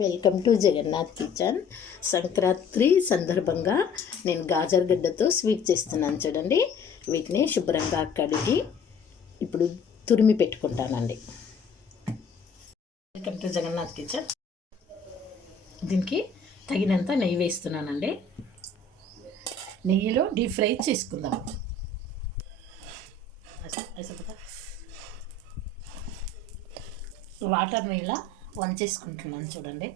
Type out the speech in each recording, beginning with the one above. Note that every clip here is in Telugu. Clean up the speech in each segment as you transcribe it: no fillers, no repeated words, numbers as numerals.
Welcome to Jagannath kitchen. Sankranti సందర్భంగా నేను గాజర్గడ్డతో స్వీట్ చేస్తున్నాను చూడండి. వీటిని శుభ్రంగా కడిగి ఇప్పుడు తురిమి పెట్టుకుంటానండి. Welcome to Jagannath kitchen. దీనికి తగినంత నెయ్యి వేస్తున్నానండి. నెయ్యిలో డీప్ ఫ్రై చేసుకుందాం. వాటర్ నీళ్ళ వంచేసుకుంటున్నాను చూడండి,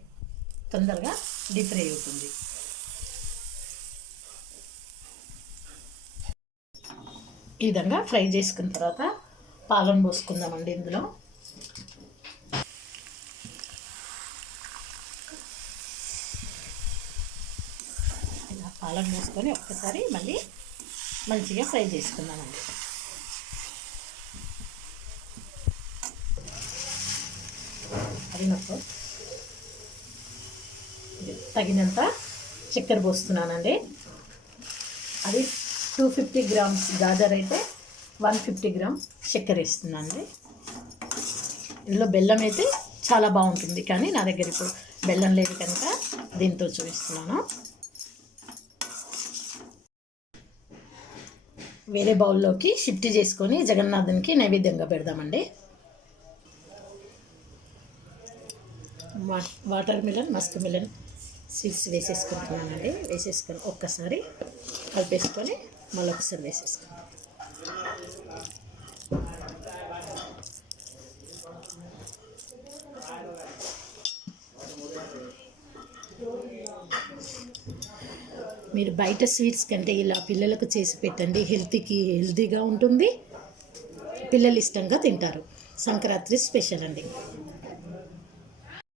తొందరగా డీప్ ఫ్రై అవుతుంది. ఈ విధంగా ఫ్రై చేసుకున్న తర్వాత పాలను పోసుకుందామండి. ఇందులో ఇలా పాలను పోసుకొని ఒక్కసారి మళ్ళీ మంచిగా ఫ్రై చేసుకుందామండి. అయినప్పుడు తగినంత చక్కెర పోస్తున్నానండి. అది 250 గ్రామ్స్ గాజర్ అయితే 150 గ్రామ్ చక్కెర వేస్తున్నానండి. ఇందులో బెల్లం అయితే చాలా బాగుంటుంది, కానీ నా దగ్గర ఇప్పుడు బెల్లం లేదు కనుక దీంతో చూపిస్తున్నాను. వేరే బౌల్లోకి షిఫ్ట్ చేసుకొని జగన్నాథునికి నైవేద్యంగా పెడదామండి. Watermelon, muskmelon seeds వేసేసుకుంటున్నానండి. వేసేసుకొని ఒక్కసారి కలిపేసుకొని మళ్ళీ ఒకసారి వేసేసుకుంటాం. మీరు బయట స్వీట్స్ కంటే ఇలా పిల్లలకు చేసి పెట్టండి. హెల్తీగా ఉంటుంది, పిల్లలు ఇష్టంగా తింటారు. సంక్రాంతి స్పెషల్ అండి.